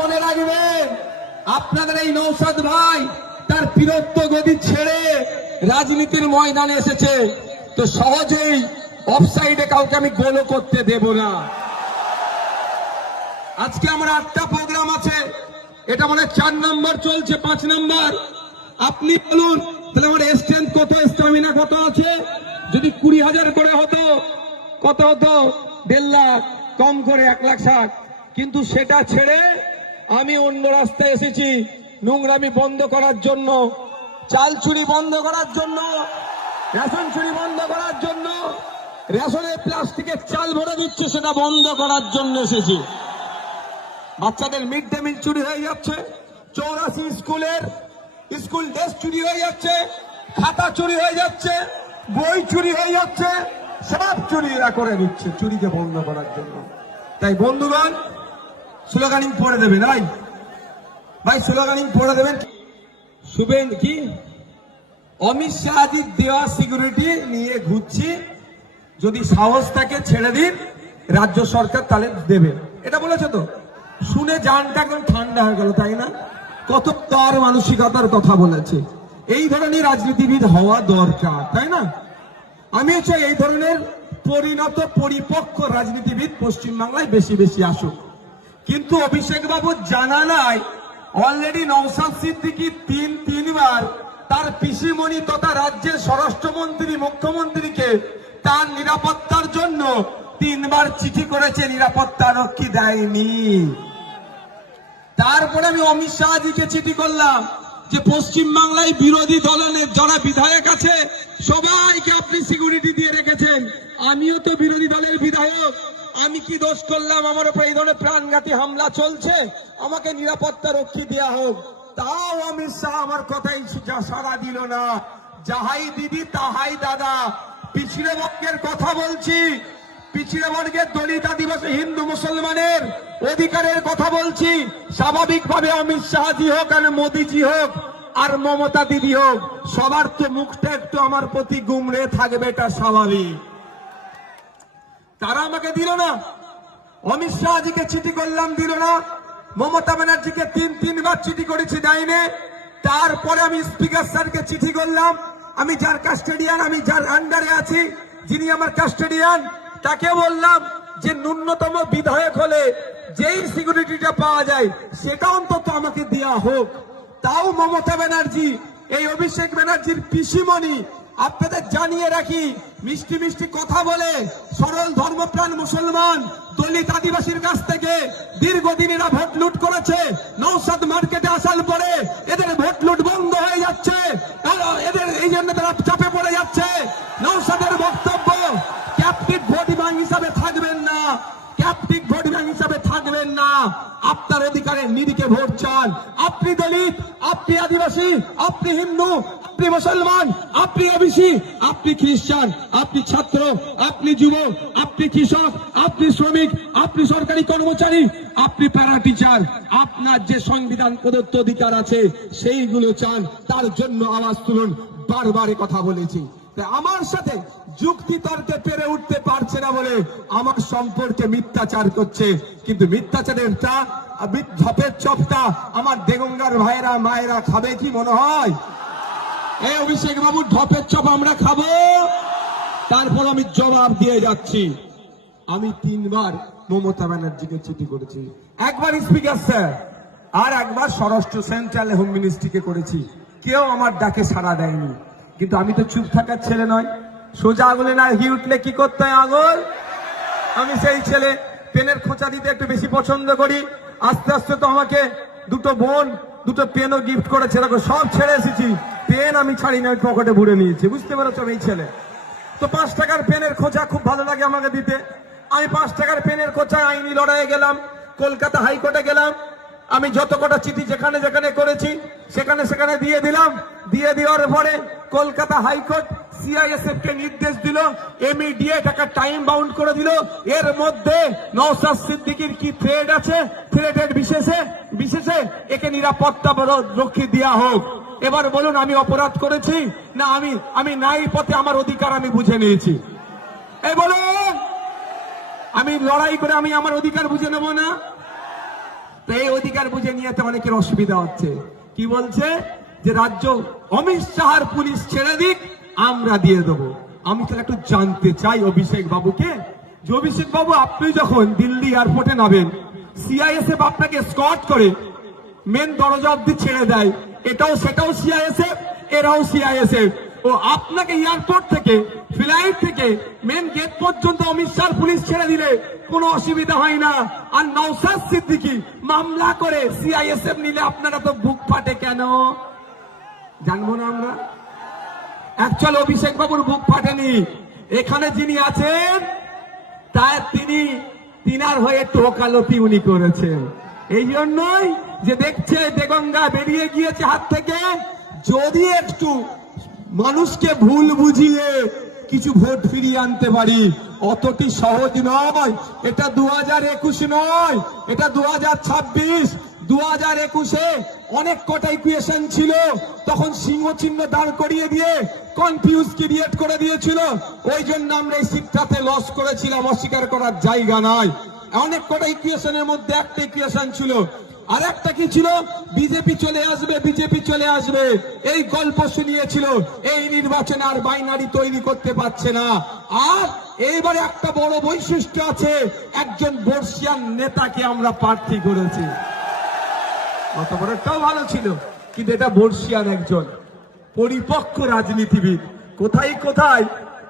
মনে রাখবেন, আপনাদের এই নৌসাদ ভাই তার বীরত্ব গদি ছেড়ে রাজনীতির ময়দানে এসেছে, তো সহজেই অফসাইডে কাউকে আমি গোলও করতে দেব না। আজকে আমার 8টা প্রোগ্রাম আছে, এটা মানে 4 নম্বর চলছে, 5 নম্বর। আপনি বলুন তাহলে আমার স্ট্রেংথ কত, স্টামিনা কত আছে? যদি 20,000 করে হতো কত হতো? 1.5 লাখ, কম করে 1,60,000। কিন্তু সেটা ছেড়ে আমি অন্য রাস্তায় এসেছি, নোংরামি বন্ধ করার জন্য, চাল চুরি বন্ধ করার জন্য, রেশন চুরি বন্ধ করার জন্য, রেশনে প্লাস্টিকের চাল ভরে দিচ্ছে সেটা বন্ধ করার জন্য এসেছি। বাচ্চাদের মিড ডে মিল চুরি হয়ে যাচ্ছে, 84 স্কুলের স্কুল ড্রেস চুরি হয়ে যাচ্ছে, খাতা চুরি হয়ে যাচ্ছে, বই চুরি হয়ে যাচ্ছে, সব চুরি এরা করে দিচ্ছে চুরিকে বন্ধ করার জন্য। তাই বন্ধুগণ স্লোগানিং পড়ে দেবেন, ভাই স্লোগানিং পড়ে দেবেন। শুভেন কি অমিত শাহজির দেওয়া সিকিউরিটি নিয়ে ঘুরছি, যদি সাহস থাকে ছেড়ে দিন, রাজ্য সরকার তাহলে দেবে, এটা বলেছে। তো শুনে জানটা একদম ঠান্ডা হয়ে গেল, তাই না? কত তার মানসিকতার কথা বলেছে। এই ধরনের রাজনীতিবিদ হওয়া দরকার, তাই না? আমি চাই এই ধরনের পরিণত পরিপক্ক রাজনীতিবিদ পশ্চিমবাংলায় বেশি বেশি আসুক। কিন্তু অভিষেক বাবু জানা নাই, অলরেডি নওশাদ সিদ্দিকী তিনবার তার পিসিমণি তথা রাজ্যের স্বরাষ্ট্রমন্ত্রী মুখ্যমন্ত্রীকে তার নিরাপত্তার জন্য 3বার চিঠি করেছে, নিরাপত্তা রক্ষী দেয়নি। তারপরে আমি অমিত শাহজিকে চিঠি করলাম যে পশ্চিমবাংলায় বিরোধী দলের যারা বিধায়ক আছে সবাইকে আপনি সিকিউরিটি দিয়ে রেখেছেন, আমিও তো বিরোধী দলের বিধায়ক, আমি কি দোষ করলাম? আমার উপর এই ধরনের প্রাণঘাতী হামলা চলছে, আমাকে নিরাপত্তা রক্ষী দেওয়া হোক। তাও অমিত শাহ আমার কথাই সাড়া দিল না। যাহাই দিদি তাহাই দাদা, পিছিয়ে বর্গের কথা বলছি, পিছিয়ে বর্গের দলিত আদিবাসী হিন্দু মুসলমানের অধিকারের কথা বলছি। স্বাভাবিকভাবে অমিত শাহজি হোক আর মোদীজি হোক আর মমতা দিদি হোক, সবার তো মুখটা একটু আমার প্রতি গুমড়ে থাকবে, এটা স্বাভাবিক। তারা আমাকে দিল না, অমিত শাহজিকে চিঠি করলাম দিল না, মমতা ব্যানার্জিকে 3বার চিঠি করেছি দেয়নি। তারপরে আমি স্পিকার স্যারকে চিঠি করলাম, আমি যার কাস্টোডিয়ান, আমি যার আন্ডারে আছি, যিনি আমার কাস্টোডিয়ান, তাকে বললাম যে ন্যূনতম বিধায়ক হলে যেই সিকিউরিটিটা পাওয়া যায় সেটা অন্তত আমাকে দেওয়া হোক। তাও মমতা ব্যানার্জি, এই অভিষেক ব্যানার্জির পিসিমণি, আপনাদের জানিয়ে রাখি, মিষ্টি মিষ্টি কথা বলে সরল ধর্মপ্রাণ মুসলমান দলিত আদিবাসীর কাছ থেকে দীর্ঘদিন এরা ভোট লুট করেছে। নওশাদ মার্কেটে আসার পরে এদের ভোট লুট বন্ধ হয়ে যাচ্ছে, এদের এই জন্য তারা চাপে পড়ে যাচ্ছে। নওশাদের বক্তব্য, ক্যাপটিভ ভোট ব্যাংক হিসাবে থাকবেন না, ক্যাপটিভ ভোট ব্যাংক হিসাবে থাকবেন না, আপনার অধিকারে নিরিখে ভোট চান। আপনি দলিত, আপনি আদিবাসী, আপনি হিন্দু, আপনি মুসলমান, আপনি ওবিসি, আপনি খ্রিস্টান, আপনি ছাত্র, আপনি যুবক, আপনি কৃষক, আপনি শ্রমিক, আপনি সরকারি কর্মচারী, আপনি প্যারা টিচার, আপনার যে সংবিধান প্রদত্ত অধিকার আছে সেইগুলো চান, তার জন্য আওয়াজ তুলুন। বারবার কথা বলেছি, আমার সাথে যুক্তি তর্কে পেরে উঠতে পারছে না বলে আমার সম্পর্কে মিথ্যাচার করছে। কিন্তু মিথ্যাচারের ঝপের চপটা আমার দেগঙ্গার ভাইরা মায়েরা খাবে কি মনে হয়? এই অভিষেক বাবুর ঢপের চপ আমরা খাবো। তারপর আমি জবাব দিয়ে যাচ্ছি, আমি 3বার মমতা ব্যানার্জিকে চিঠি করেছি, একবার স্পিকার স্যার আর একবার স্বরাষ্ট্র সেন্ট্রাল হোম মিনিস্ট্রিকে করেছি, কেউ আমার ডাকে সাড়া দেয়নি। কিন্তু আমি তো চুপ থাকার ছেলে নয়, সোজা আঙুলে না ঘি উঠলে কি করতে হয় আঙুল, আমি সেই ছেলে। পেনের খোঁচা দিতে একটু বেশি পছন্দ করি। আস্তে আস্তে তো আমাকে 2টো বোন 2টো পেনও গিফট করেছে, সব ছেড়ে এসেছি, পেন আমি ছাড়ি না, পকেটে ভরে নিয়েছি, বুঝতে পেরেছ? এই ছেলে তো 5 টাকার পেনের খোঁচা খুব ভালো লাগে আমাকে দিতে। আমি 5 টাকার পেনের খোঁচায় আইনি লড়াইয়ে গেলাম, কলকাতা হাইকোর্টে গেলাম, আমি যত কটা চিঠি যেখানে যেখানে করেছি সেখানে সেখানে দিয়ে দিলাম। দিয়ে দেওয়ার পরে কলকাতা হাইকোর্ট সিআইএসএফ কে নির্দেশ দিল, ইমিডিয়েট একটা টাইম বাউন্ড করে দিল। এর মধ্যে নওশাদ সিদ্দিকীর কি থ্রেড আছে, থ্রেডের বিশেষে একে নিরাপত্তা রক্ষী দেওয়া হোক। এবার বলুন, আমি অপরাধ করেছি না আমি নাই পথে আমার অধিকার আমি বুঝে নিয়েছি? এই বলুন, আমি লড়াই করে আমি আমার অধিকার বুঝে নেব না? তো এই অধিকার বুঝে নিয়ে তো অনেকের অসুবিধা হচ্ছে। কি বলছে যে রাজ্য অমিত শাহর পুলিশ ছেড়ে দিক, আমরা দিয়ে দেবো। আমি তাহলে একটু জানতে চাই অভিষেক বাবুকে, যে অভিষেক বাবু আপনি যখন দিল্লি এয়ারপোর্টে নামেন, সিআইএসএফ আপনাকে স্কট করে মেন দরজা অব্দি ছেড়ে দেয়, এটাও সেটাও সিআইএসএফ, এরাও সিআইএসএফ। ও আপনাকে এয়ারপোর্ট থেকে ফ্লাইট থেকে মেন গেট পর্যন্ত অমিত শাহ পুলিশ ছেড়ে দিলে কোনো অসুবিধা হয় না। আর নওশাদ সিদ্দিকী মামলা করে সিআইএসএফ নিলে আপনারা তো বুক ফাটে কেন? জানবো না আমরা? অ্যাকচুয়ালি অভিষেক বাবুর বুক ফাটেনি, এখানে যিনি আছেন তার তিনার হয়ে টোকালতি উনি করেছেন। এই জন্যই যে দেখছে দেগঙ্গা বেরিয়ে গিয়েছে হাত থেকে, যদি একটু মানুষকে ভুল বুঝিয়ে কিছু ভোট ফিরিয়ে আনতে পারি, অতটি সহজ নয়। এটা 2021 নয়, এটা 2026। 2021-এ অনেক কটা ইকুয়েশন ছিল, তখন সিংহ চিহ্ন দাঁড় করিয়ে দিয়ে কনফিউজ ক্রিয়েট করে দিয়েছিল। ওই জন্য আমরা এই সিটটাতে লস করেছিলাম, অস্বীকার করার জায়গা নাই। অনেক কটা ইকুয়েশনের মধ্যে একটা ইকুয়েশন ছিল, আর একটা কি ছিল, বিজেপি চলে আসবে, বিজেপি চলে আসবে। এই গল্প শুনিয়েছিল। এই নির্বাচনে আর বাইনারি তৈরি করতে পারছে না। আর এইবারে একটা বড় বৈশিষ্ট্য আছে, একজন বর্ষিয়ান নেতাকে আমরা প্রার্থী করেছি। গত বছরটাও ভালো ছিল, কিন্তু এটা বর্ষিয়ান একজন পরিপক্ক রাজনীতিবিদ। কোথায় কোথায়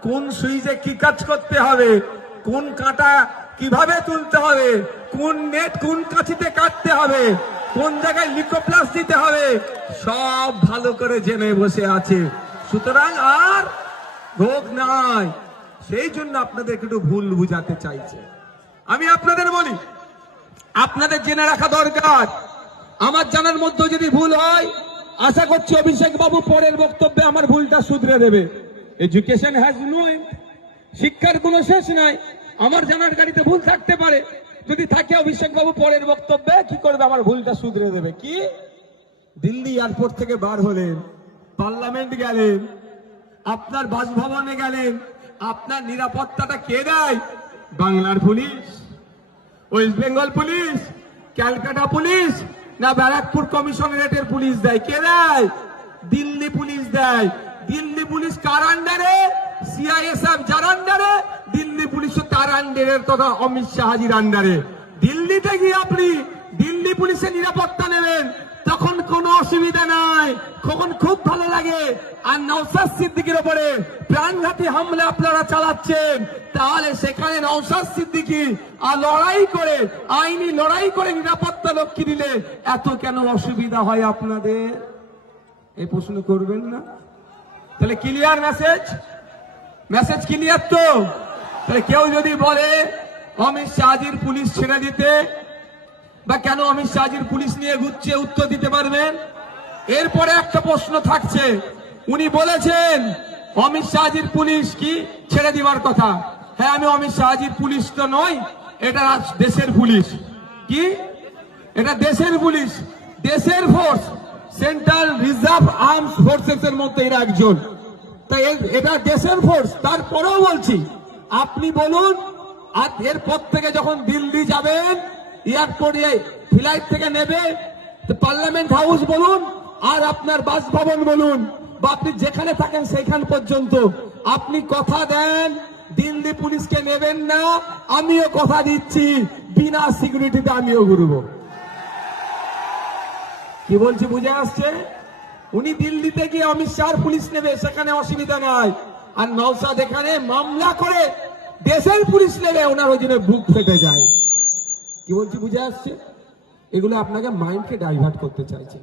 কোন সুইচে কি কাজ করতে হবে, কোন কাঁটা কিভাবে তুলতে হবে, কোন নেট কোন কাছিতে কাটতে হবে, কোন জায়গায় লিকোপ্লাস দিতে হবে, সব ভালো করে জেনে বসে আছে। সুতরাং আর রোগ নাই। সেই জন্য আপনাদের একটু ভুল বুঝাতে চাইছে। আমি আপনাদের বলি, আপনাদের জেনে রাখা দরকার। আমার জানার মধ্যে যদি ভুল হয়, আশা করছি অভিষেক বাবু পরের বক্তব্যে আমার ভুলটা শুধরে দেবে। এডুকেশন হ্যাজ নো এন্ড, শিক্ষার কোনো শেষ নাই। আমার জানার গাড়িতে ভুল থাকতে পারে, যদি থাকে অভিষেক বাবু পরের বক্তব্যে কি করবে, আমার ভুলটা শুধরে দেবে। কি দিল্লি এয়ারপোর্ট থেকে বার হলেন, পার্লামেন্ট গেলেন, আপনার বাসভবনে গেলেন, আপনার নিরাপত্তাটা কে দেয়? বাংলার police, West Bengal police, Calcutta police, না ব্যারাকপুর কমিশনারেটের পুলিশ দেয়? কে দেয়? দিল্লি পুলিশ দেয়। দিল্লি পুলিশ কার আন্ডারে? সিআইএসএফ যার আন্ডারে, দিল্লি পুলিশও তার আন্ডারে, তথা অমিত শাহজির আন্ডারে। দিল্লিতে গিয়ে আপনি দিল্লি পুলিশের নিরাপত্তা নেবেন, তখন কোনো অসুবিধা নাই, তখন খুব ভালো লাগে। আর নওশাদ সিদ্দিকীর উপরে প্রাণঘাতী হামলা আপনারা চালাচ্ছেন, তাহলে সেখানে নওশাদ সিদ্দিকী আর লড়াই করে, আইনি লড়াই করে নিরাপত্তা রক্ষী দিলে এত কেন অসুবিধা হয় আপনাদের? এই প্রশ্ন করবেন না? তাহলে ক্লিয়ার মেসেজ? মেসেজ ক্লিয়ার তো? তাহলে কেউ যদি বলে অমিত শাহজির পুলিশ ছেড়ে দিতে, বা কেন অমিত শাহজির পুলিশ নিয়ে ঘুরছে, উত্তর দিতে পারবেন? এরপরে একটা প্রশ্ন থাকছে, উনি বলেছেন অমিত শাহজির পুলিশ কি ছেড়ে দিবার কথা। হ্যাঁ, আমি অমিত শাহজির পুলিশ তো নয়, এটা দেশের পুলিশ। কি এটা দেশের পুলিশ, দেশের force, central reserve arms forces এর মধ্যে এরা একজন। তাই এটা দেশের ফোর্স। তারপরেও বলছি, আপনি বলুন, আর এরপর থেকে যখন দিল্লি যাবেন, এয়ারপোর্টে ফ্লাইট থেকে নেবে, পার্লামেন্ট হাউস বলুন আর আপনার বাসভবন বলুন, বা আপনি যেখানে থাকেন সেইখান পর্যন্ত আপনি কথা দেন দিল্লি পুলিশকে নেবেন না। আমিও কথা দিচ্ছি, বিনা সিকিউরিটিতে আমিও ঘুরবো। কি বলছি বুঝে আসছে? উনি দিল্লিতে গিয়ে অমিত শাহ পুলিশ নেবে, সেখানে অসুবিধা নাই। আর নওশাদ এখানে মামলা করে দেশের পুলিশ নেবে, ওনার ওই জন্য বুক ফেটে যায়। কি বলছি বুঝে আসছে? এগুলো আপনাকে মাইন্ডকে ডাইভার্ট করতে চাইছে।